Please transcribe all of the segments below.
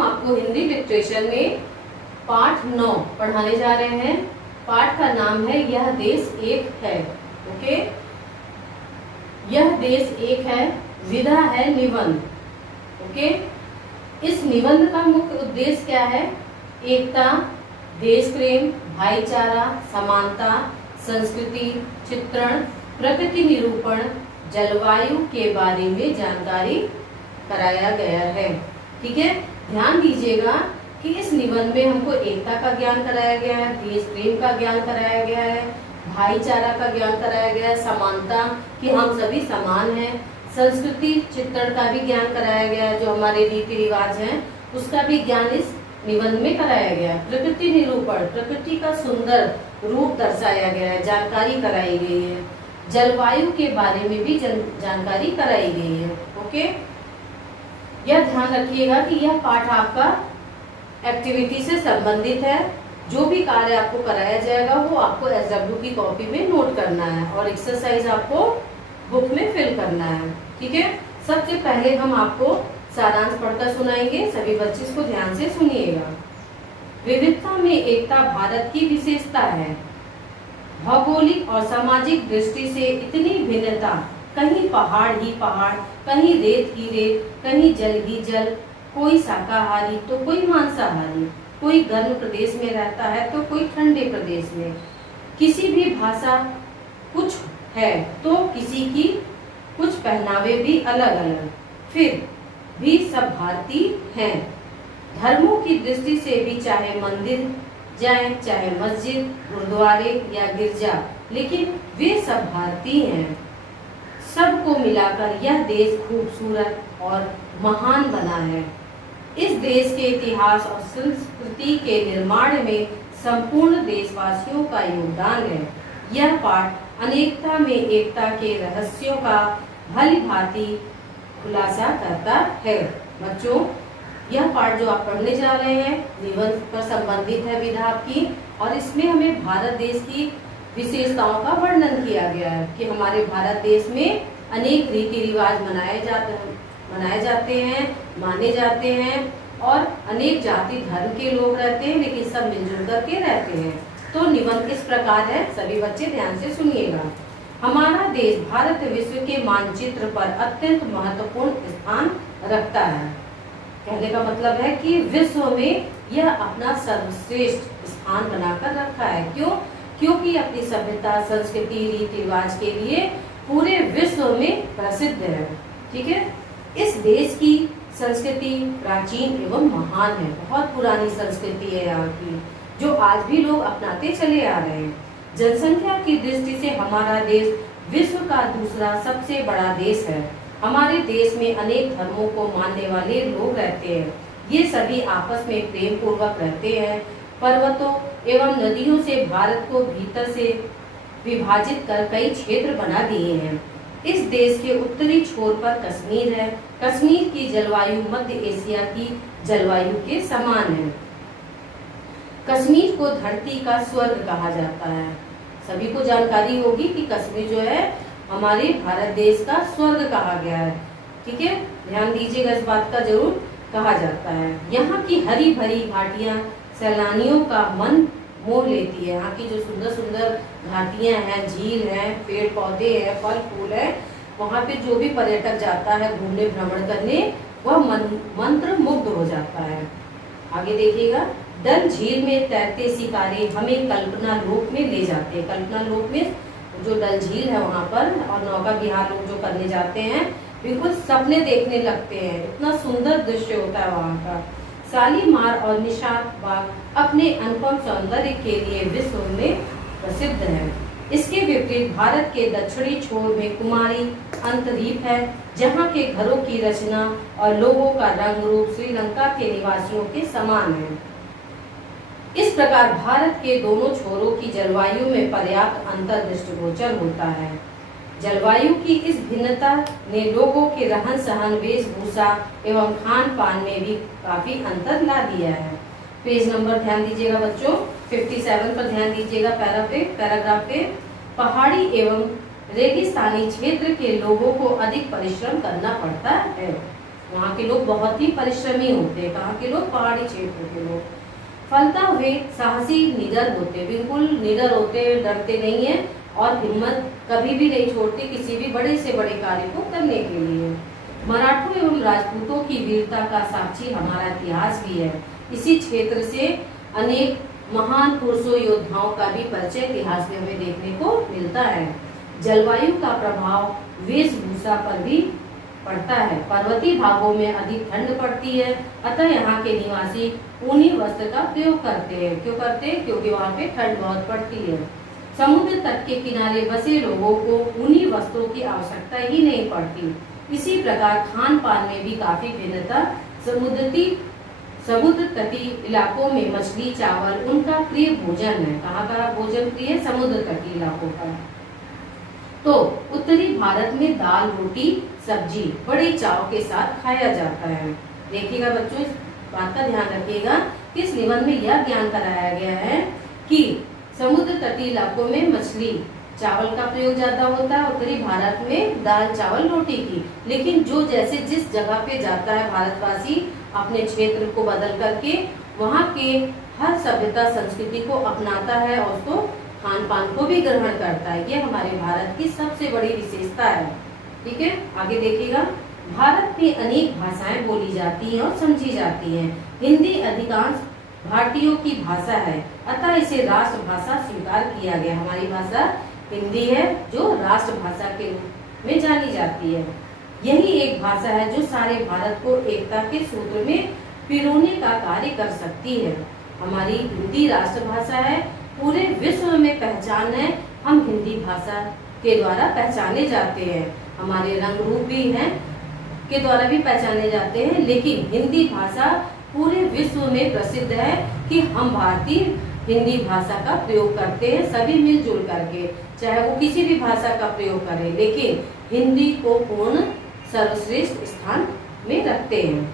हम आपको हिंदी लिटरेचर में पाठ 9 पढ़ाने जा रहे हैं। पाठ का नाम है यह देश एक है। ओके, यह देश एक है, विधा है निबंध। ओके, इस निबंध का मुख्य उद्देश्य क्या है? एकता, देश प्रेम, भाईचारा, समानता, संस्कृति चित्रण, प्रकृति निरूपण, जलवायु के बारे में जानकारी कराया गया है। ठीक है, ध्यान दीजिएगा कि इस निबंध में हमको एकता का ज्ञान कराया गया है, देश प्रेम का ज्ञान कराया गया है, भाईचारा का ज्ञान कराया गया है, समानता कि हम सभी समान हैं, संस्कृति चित्रण का भी ज्ञान कराया गया है, जो हमारे रीति रिवाज हैं उसका भी ज्ञान इस निबंध में कराया गया है। प्रकृति निरूपण, प्रकृति का सुंदर रूप दर्शाया गया है, जानकारी कराई गई है। जलवायु के बारे में भी जानकारी कराई गई है। ओके, यह ध्यान रखिएगा कि यह पाठ आपका एक्टिविटी से संबंधित है। जो भी कार्य आपको कराया जाएगा वो आपको SW की कॉपी में नोट करना है और एक्सरसाइज आपको बुक में फिल करना है। ठीक है, सबसे पहले हम आपको सारांश पढ़कर सुनाएंगे, सभी बच्चे इसको ध्यान से सुनिएगा। विविधता में एकता भारत की विशेषता है। भौगोलिक और सामाजिक दृष्टि से इतनी भिन्नता, कहीं पहाड़ ही पहाड़, कहीं रेत ही रेत, कहीं जल ही जल, कोई शाकाहारी तो कोई मांसाहारी, कोई गर्म प्रदेश में रहता है तो कोई ठंडे प्रदेश में, किसी भी भाषा कुछ है तो किसी की कुछ पहनावे भी अलग अलग, फिर भी सब भारतीय हैं। धर्मों की दृष्टि से भी चाहे मंदिर जाएं, चाहे मस्जिद, गुरुद्वारे या गिरजा, लेकिन वे सब भारतीय हैं। सबको मिलाकर यह देश खूबसूरत और महान बना है। इस देश के इतिहास और संस्कृति के निर्माण में संपूर्ण देशवासियों का योगदान है। यह पाठ अनेकता में एकता के रहस्यों का भली भांति खुलासा करता है। बच्चों, यह पाठ जो आप पढ़ने जा रहे हैं निबंध पर संबंधित है विधा की, और इसमें हमें भारत देश की विशेषताओं का वर्णन किया गया है कि हमारे भारत देश में अनेक रीति रिवाज मनाए जाते हैं, माने जाते हैं और अनेक जाति धर्म के लोग रहते हैं, लेकिन सब मिलजुल करके रहते हैं। तो निबंध इस प्रकार है, सभी बच्चे ध्यान से सुनिएगा। हमारा देश भारत विश्व के मानचित्र पर अत्यंत महत्वपूर्ण स्थान रखता है। कहने का मतलब है कि विश्व में यह अपना सर्वश्रेष्ठ स्थान बनाकर रखा है। क्यों? क्योंकि अपनी सभ्यता, संस्कृति, रीति रिवाज के लिए पूरे विश्व में प्रसिद्ध है। ठीक है, इस देश की संस्कृति प्राचीन एवं महान है, बहुत पुरानी संस्कृति है यहाँ की, जो आज भी लोग अपनाते चले आ रहे हैं। जनसंख्या की दृष्टि से हमारा देश विश्व का दूसरा सबसे बड़ा देश है। हमारे देश में अनेक धर्मों को मानने वाले लोग रहते हैं। ये सभी आपस में प्रेम पूर्वक रहते हैं। पर्वतों एवं नदियों से भारत को भीतर से विभाजित कर कई क्षेत्र बना दिए हैं। इस देश के उत्तरी छोर पर कश्मीर है। कश्मीर की जलवायु मध्य एशिया की जलवायु के समान है। कश्मीर को धरती का स्वर्ग कहा जाता है। सभी को जानकारी होगी कि कश्मीर जो है हमारे भारत देश का स्वर्ग कहा गया है। ठीक है, ध्यान दीजिएगा, इस बात का जरूर कहा जाता है। यहाँ की हरी भरी घाटियाँ सैलानियों का मन मोह लेती है। यहाँ की जो सुंदर सुंदर घाटियाँ हैं, झील हैं, पेड़ पौधे हैं, फल फूल है, वहाँ पे जो भी पर्यटक जाता है घूमने भ्रमण करने, वह मंत्र मुग्ध हो जाता है। आगे देखिएगा, डल झील में तैरते सितारे हमें कल्पना लोक में ले जाते हैं। कल्पना लोक में जो डल झील है वहाँ पर, और नौका विहार लोग जो करने जाते हैं, बिल्कुल सपने देखने लगते हैं, इतना सुंदर दृश्य होता है वहाँ का। शालीमार और निशात बाग अपने अनुपम सौंदर्य के लिए विश्व में प्रसिद्ध है। इसके विपरीत भारत के दक्षिणी छोर में कुमारी अंतरीप है, जहाँ के घरों की रचना और लोगों का रंग रूप श्रीलंका के निवासियों के समान है। इस प्रकार भारत के दोनों छोरों की जलवायु में पर्याप्त अंतर दृष्टिगोचर होता है। जलवायु की इस भिन्नता ने लोगों के रहन सहन, वेशभूषा एवं खान पान में भी काफी अंतर ला दिया है। पेज नंबर ध्यान दीजिएगा बच्चों, 57 पर ध्यान दीजिएगा, पैराग्राफ पे। पहाड़ी एवं रेगिस्तानी क्षेत्र के लोगों को अधिक परिश्रम करना पड़ता है। वहाँ के लोग बहुत ही परिश्रमी होते हैं। कहाँ के लोग? पहाड़ी क्षेत्र के लोग। फलता हुए साहसी निडर होते, बिल्कुल निडर होते, डरते नहीं है और हिम्मत कभी भी नहीं छोड़ते किसी भी बड़े से बड़े कार्य को करने के लिए। मराठों एवं राजपूतों की वीरता का साक्षी हमारा इतिहास भी है। इसी क्षेत्र से अनेक महान पुरुषों योद्धाओं का भी परिचय इतिहास में हमें देखने को मिलता है। जलवायु का प्रभाव वेशभूषा पर भी पड़ता है। पर्वतीय भागों में अधिक ठंड पड़ती है, अतः यहाँ के निवासी ऊनी वस्त्र का प्रयोग करते हैं। क्यों करते हैं? क्योंकि वहाँ पे ठंड बहुत पड़ती है। समुद्र तट के किनारे बसे लोगों को ऊनी वस्त्रों की आवश्यकता ही नहीं पड़ती। इसी प्रकार खान पान में भी काफी भिन्नता। समुद्र तटीय इलाकों में मछली चावल उनका प्रिय भोजन है। कहाँ का भोजन प्रिय है? समुद्र तटीय इलाकों का। तो उत्तरी भारत में दाल रोटी सब्जी बड़े चाव के साथ खाया जाता है। देखिएगा बच्चों, इस बात का ध्यान रखिएगा कि इस निबंध में यह ज्ञान कराया गया है कि समुद्र तटीय इलाकों में मछली चावल का प्रयोग ज्यादा होता है, उत्तरी भारत में दाल चावल रोटी की। लेकिन जो जैसे जिस जगह पे जाता है भारतवासी अपने क्षेत्र को बदल करके वहाँ के हर सभ्यता संस्कृति को अपनाता है और उसको खान पान को भी ग्रहण करता है। ये हमारे भारत की सबसे बड़ी विशेषता है। ठीक है, आगे देखिएगा। भारत में अनेक भाषाएं बोली जाती हैं और समझी जाती हैं। हिंदी अधिकांश भारतीयों की भाषा है, अतः इसे राष्ट्रभाषा स्वीकार किया गया। हमारी भाषा हिंदी है जो राष्ट्रभाषा के रूप में जानी जाती है। यही एक भाषा है जो सारे भारत को एकता के सूत्र में पिरोने का कार्य कर सकती है। हमारी हिंदी राष्ट्रभाषा है, पूरे विश्व में पहचान है। हम हिंदी भाषा के द्वारा पहचाने जाते हैं, हमारे रंग रूप भी हैं के द्वारा भी पहचाने जाते हैं। लेकिन हिंदी भाषा पूरे विश्व में प्रसिद्ध है कि हम भारतीय हिंदी भाषा का प्रयोग करते हैं, सभी मिलजुल करके, चाहे वो किसी भी भाषा का प्रयोग करें, लेकिन हिंदी को पूर्ण सर्वश्रेष्ठ स्थान में रखते हैं।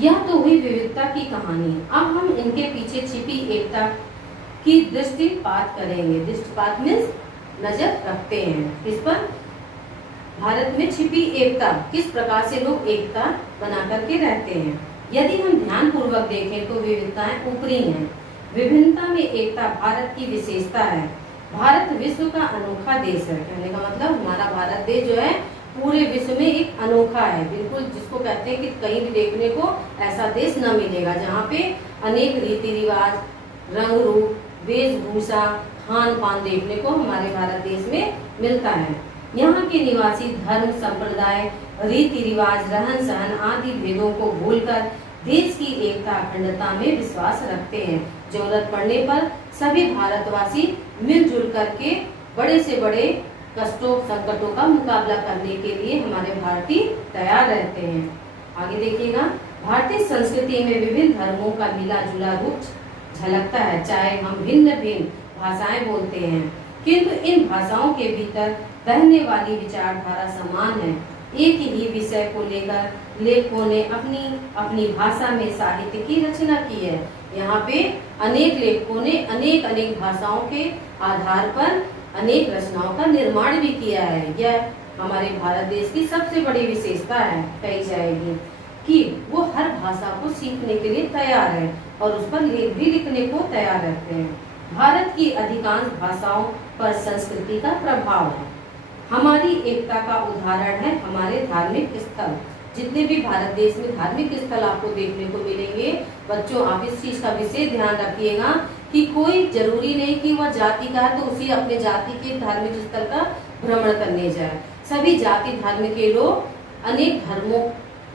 यह तो हुई विविधता की कहानी। अब हम इनके पीछे छिपी एकता की दृष्टिपात करेंगे। दृष्टिपात मीन्स नजर रखते हैं इस पर। भारत में छिपी एकता, किस प्रकार से लोग एकता बना करके रहते हैं। यदि हम ध्यान पूर्वक देखें तो विविधताएं ऊपरी हैं, विभिन्नता में एकता भारत की विशेषता है। भारत विश्व का अनोखा देश है। कहने का मतलब हमारा भारत देश जो है पूरे विश्व में एक अनोखा है, बिल्कुल जिसको कहते हैं कि कहीं भी देखने को ऐसा देश न मिलेगा, जहाँ पे अनेक रीति रिवाज, रंग रूप, वेशभूषा, खान पान देखने को हमारे भारत देश में मिलता है। यहाँ के निवासी धर्म, संप्रदाय, रीति रिवाज, रहन सहन आदि भेदों को भूलकर देश की एकता अखंडता में विश्वास रखते हैं। जरूरत पड़ने पर सभी भारतवासी मिलजुल करके बड़े से बड़े कष्टों संकटों का मुकाबला करने के लिए हमारे भारतीय तैयार रहते हैं। आगे देखिएगा। भारतीय संस्कृति में विभिन्न धर्मों का मिला जुला रूप झलकता है। चाहे हम भिन्न भिन्न भाषाएं बोलते हैं, किंतु इन भाषाओं के भीतर बहने वाली विचारधारा समान है। एक ही विषय को लेकर लेखकों ने अपनी अपनी भाषा में साहित्य की रचना की है। यहाँ पे अनेक लेखकों ने अनेक अनेक भाषाओं के आधार पर अनेक रचनाओं का निर्माण भी किया है। यह हमारे भारत देश की सबसे बड़ी विशेषता है, कही जाएगी कि वो हर भाषा को सीखने के लिए तैयार है और उस पर लेख भी लिखने को तैयार रहते हैं। भारत की अधिकांश भाषाओं पर संस्कृति का प्रभाव है। हमारी एकता का उदाहरण है हमारे धार्मिक स्थल। जितने भी भारत देश में धार्मिक स्थल आपको देखने को मिलेंगे, बच्चों आप इस चीज का विशेष ध्यान रखिएगा कि कोई जरूरी नहीं कि वह जाति का है तो उसी अपने जाति के धार्मिक स्थल का भ्रमण करने जाए। सभी जाति धर्म के लोग अनेक धर्मों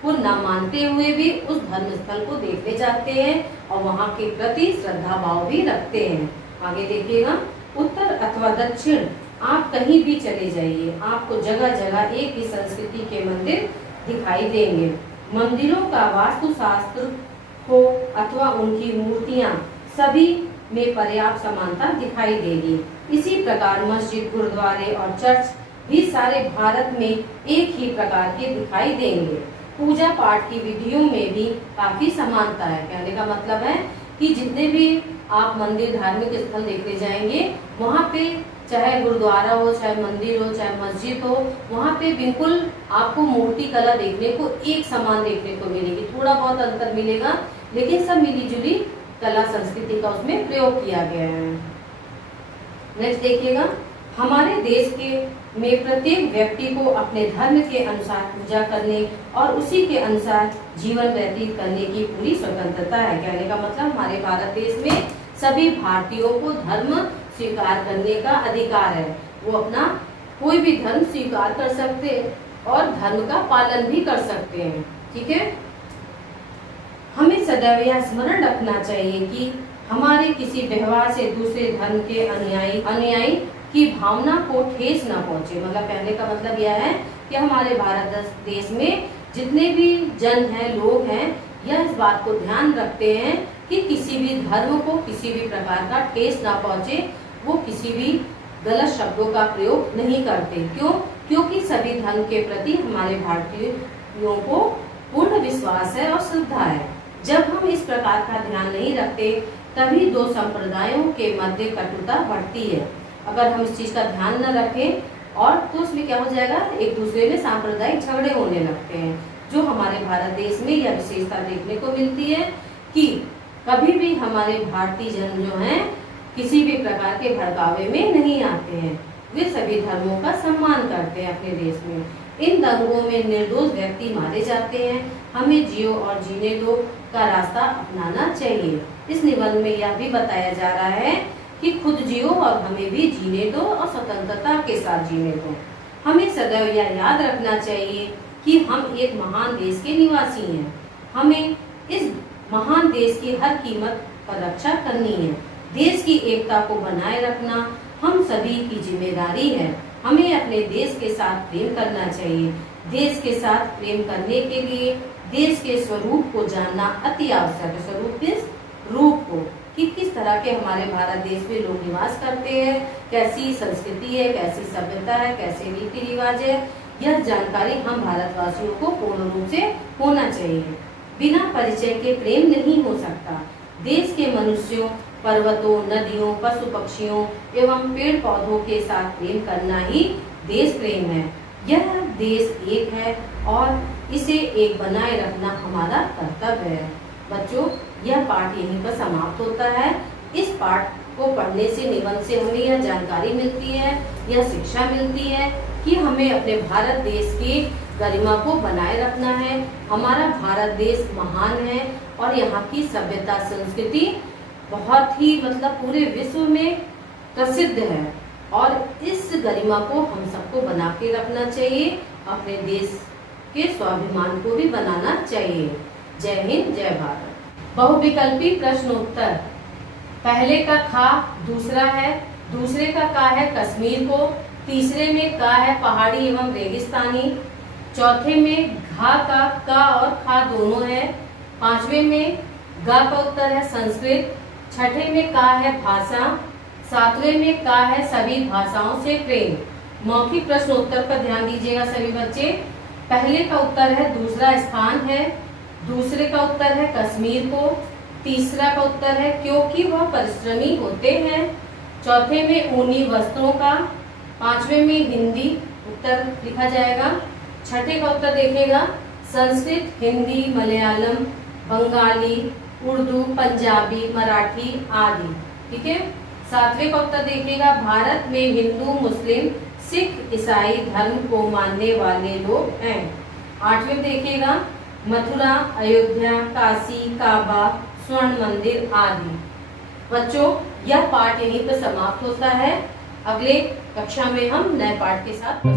को न मानते हुए भी उस धर्म स्थल को देखने जाते हैं और वहाँ के प्रति श्रद्धा भाव भी रखते हैं। आगे देखिएगा। उत्तर अथवा दक्षिण आप कहीं भी चले जाइए, आपको जगह जगह एक ही संस्कृति के मंदिर दिखाई देंगे। मंदिरों का वास्तुशास्त्र हो अथवा उनकी मूर्तियां सभी में पर्याप्त समानता दिखाई देगी। इसी प्रकार मस्जिद, गुरुद्वारे और चर्च भी सारे भारत में एक ही प्रकार के दिखाई देंगे। पूजा पाठ की विधियों में भी काफी समानता है। कहने का मतलब है कि जितने भी आप मंदिर, धार्मिक स्थल देखने जाएंगे, वहाँ पे चाहे गुरुद्वारा हो, चाहे मंदिर हो, चाहे मस्जिद हो, वहाँ पे बिल्कुल आपको मूर्ति कला देखने को एक समान देखने को मिलेगी। थोड़ा बहुत अंतर मिलेगा, लेकिन सब मिली जुली कला संस्कृति का उसमें प्रयोग किया गया है। नेक्स्ट देखिएगा, हमारे देश के में प्रत्येक व्यक्ति को अपने धर्म के अनुसार पूजा करने और उसी के अनुसार जीवन व्यतीत करने की पूरी स्वतंत्रता है। कहने का मतलब हमारे भारत देश में सभी भारतीयों को धर्म स्वीकार करने का अधिकार है। वो अपना कोई भी धर्म स्वीकार कर सकते हैं और धर्म का पालन भी कर सकते हैं। ठीक है, हमें सदैव यह स्मरण रखना चाहिए कि हमारे किसी व्यवहार से दूसरे धर्म के अनुयायी की भावना को ठेस न पहुंचे। मतलब कहने का मतलब यह है कि हमारे भारत देश में जितने भी जन हैं, लोग हैं, यह इस बात को ध्यान रखते हैं कि किसी भी धर्म को किसी भी प्रकार का ठेस ना पहुंचे। वो किसी भी गलत शब्दों का प्रयोग नहीं करते। क्यों? क्योंकि सभी धर्म के प्रति हमारे भारतीयों को पूर्ण विश्वास है और श्रद्धा है। जब हम इस प्रकार का ध्यान नहीं रखते, तभी दो संप्रदायों के मध्य कटुता बढ़ती है। अगर हम इस चीज का ध्यान न रखें और तो उसमें क्या हो जाएगा, एक दूसरे में सांप्रदायिक झगड़े होने लगते हैं। जो हमारे भारत देश में यह विशेषता देखने को मिलती है कि कभी भी हमारे भारतीय जन जो हैं किसी भी प्रकार के भड़कावे में नहीं आते हैं। वे सभी धर्मों का सम्मान करते हैं अपने देश में। इन दंगों में निर्दोष व्यक्ति मारे जाते हैं। हमें जियो और जीने दो का रास्ता अपनाना चाहिए। इस निबंध में यह भी बताया जा रहा है कि खुद जियो और हमें भी जीने दो और स्वतंत्रता के साथ जीने दो। हमें सदैव यह याद रखना चाहिए कि हम एक महान देश के निवासी हैं। हमें इस महान देश की हर कीमत पर रक्षा करनी है। देश की एकता को बनाए रखना हम सभी की जिम्मेदारी है। हमें अपने देश के साथ प्रेम करना चाहिए। देश के साथ प्रेम करने के लिए देश के स्वरूप को जानना अति आवश्यक है। स्वरूप किस रूप को, कि किस तरह के हमारे भारत देश में लोग निवास करते हैं, कैसी संस्कृति है, कैसी सभ्यता है, कैसे रीति रिवाज है, यह जानकारी हम भारतवासियों को पूर्ण रूप से होना चाहिए। बिना परिचय के प्रेम नहीं हो सकता। देश के मनुष्यों, पर्वतों, नदियों, पशु पक्षियों एवं पेड़ पौधों के साथ प्रेम करना ही देश प्रेम है। यह देश एक है और इसे एक बनाए रखना हमारा कर्तव्य है। बच्चों, यह पाठ यहीं पर समाप्त होता है। इस पाठ को पढ़ने से, निबंध से हमें यह जानकारी मिलती है, यह शिक्षा मिलती है कि हमें अपने भारत देश की गरिमा को बनाए रखना है। हमारा भारत देश महान है और यहाँ की सभ्यता, संस्कृति बहुत ही पूरे विश्व में प्रसिद्ध है और इस गरिमा को हम सबको बना के रखना चाहिए। अपने देश के स्वाभिमान को भी बनाना चाहिए। जय हिंद, जय भारत। बहुविकल्पी प्रश्नोत्तर। पहले का खा दूसरा है, दूसरे का का है कश्मीर को, तीसरे में का है पहाड़ी एवं रेगिस्तानी, चौथे में घा का और खा दोनों है, पांचवे में गा का उत्तर है संस्कृत, छठे में का है भाषा, सातवें में का है सभी भाषाओं से प्रेम। मौखिक प्रश्नोत्तर पर ध्यान दीजिएगा सभी बच्चे। पहले का उत्तर है दूसरा स्थान है, दूसरे का उत्तर है कश्मीर को, तीसरा का उत्तर है क्योंकि वह परिश्रमी होते हैं, चौथे में ऊनी वस्त्रों का, पांचवे में हिंदी उत्तर लिखा जाएगा, छठे का उत्तर देखिएगा संस्कृत, हिंदी, मलयालम, बंगाली, उर्दू, पंजाबी, मराठी आदि। ठीक है। सातवें का उत्तर देखिएगा भारत में हिंदू, मुस्लिम, सिख, ईसाई धर्म को मानने वाले लोग हैं। आठवें देखिएगा मथुरा, अयोध्या, काशी, काबा, स्वर्ण मंदिर आदि। बच्चों, यह पाठ यहीं पर समाप्त होता है। अगले कक्षा में हम नए पाठ के साथ